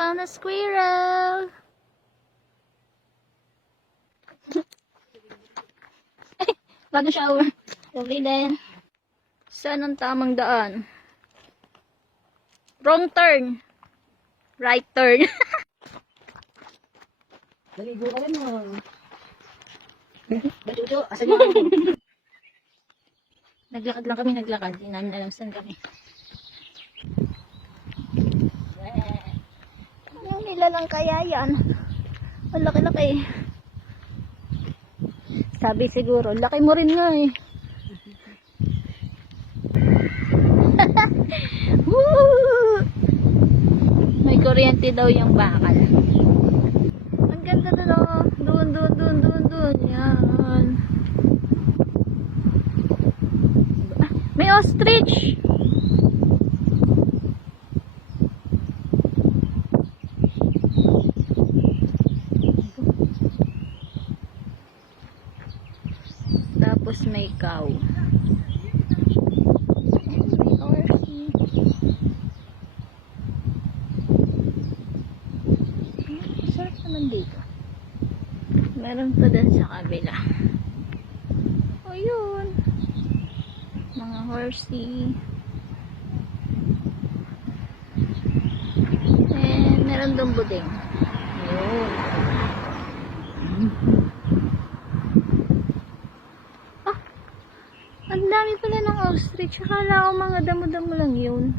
found a squirrel. Bago shower. Lovely din. Saan ang tamang daan? Wrong turn. Right turn. Naligo ka rin mo. Bajujo, asa niyo? Naglakad lang kami, naglakad. Hindi namin alam saan kami. Ano nila lang kaya yan? Ang laki-laki. Sabi siguro, laki mo rin nga eh. Woo! May kuryente daw yung bakal. Ang ganda na oh. Doon. Yan. May ostrich. Tapos may cow. Sarap naman dito. Meron pa din sa kabila. O yun. Mga horsey. And meron doon buding. Yun. Ah! Ang dami pala ng ostrich. Akala ko mga damo-damo lang yun.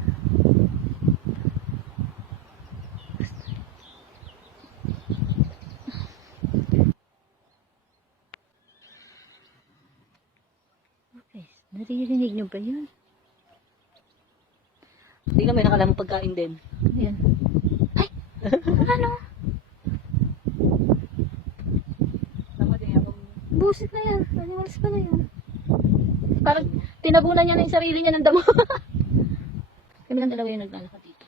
Naririnig nyo ba yun? Hindi ka may nakalamang pagkain din. Ayan. Ay! Ano? Tama din ako. Busit na yan. Animals pa na yan. Parang tinabunan niya na yung sarili niya ng damo. Kami lang dalawa yung naglalakad dito.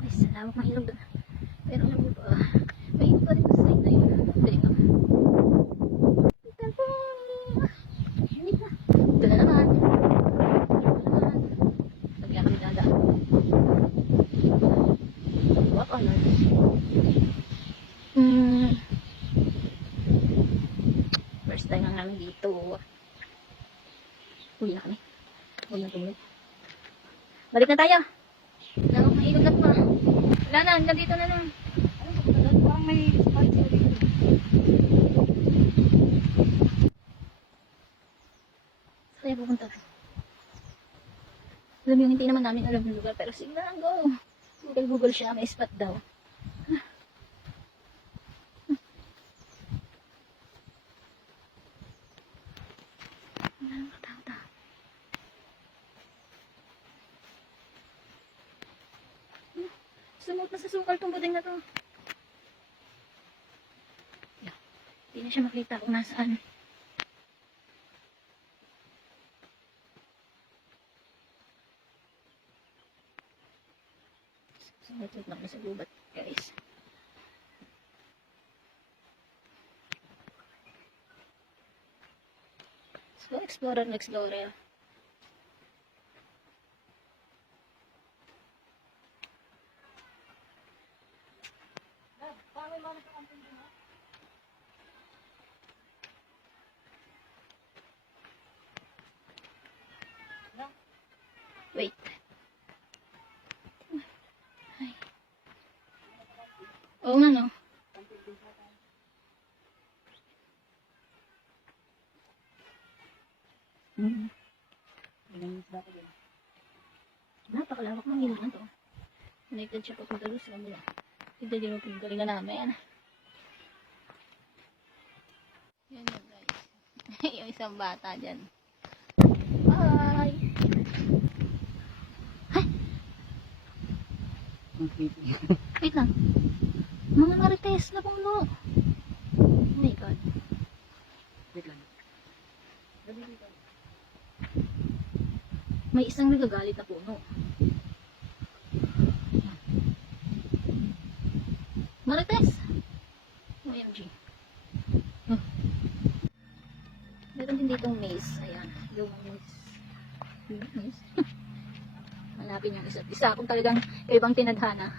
Ay, salawak ng ilog doon. Pero alam niyo ba, may ilog pa rin sa side na yun. Dali ka. Ito na naman. Pagkaya kami dadaan. Walk on. First time lang namin dito. Uwi na kami. Huwag na tumulog. Balik na tayo. Wala akong mailog na pa. Wala na, hanggang dito na lang. Parang may spot dito. Saan tayo pupunta? Alam yung hindi naman namin alam yung lugar, pero sige na lang, go. Google siya, may spot daw. Sumot na sa sukal tong buding na to. Hindi na siya makita kung nasaan. Sumot lang na sa gubat, guys. So, explorer. Wait. Ay. Oo nga, no? Napakalawak ng ilog na to. Connected siya papunta doon sa kanila. Tignan yung pinagalingan namin. Yan yun, guys. Yung isang bata dyan. Bye! Ay! Wait lang. Mga marites na puno. Oh my God. Wait lang. May isang nagagalit na puno. Marites! OMG. Meron din ditong maze. Ayan. Yung maze. Maze. hanapin yung isa't isa. Kung talagang kayo bang tinadhana.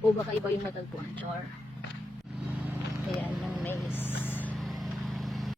O baka iba yung matagpuan. Char.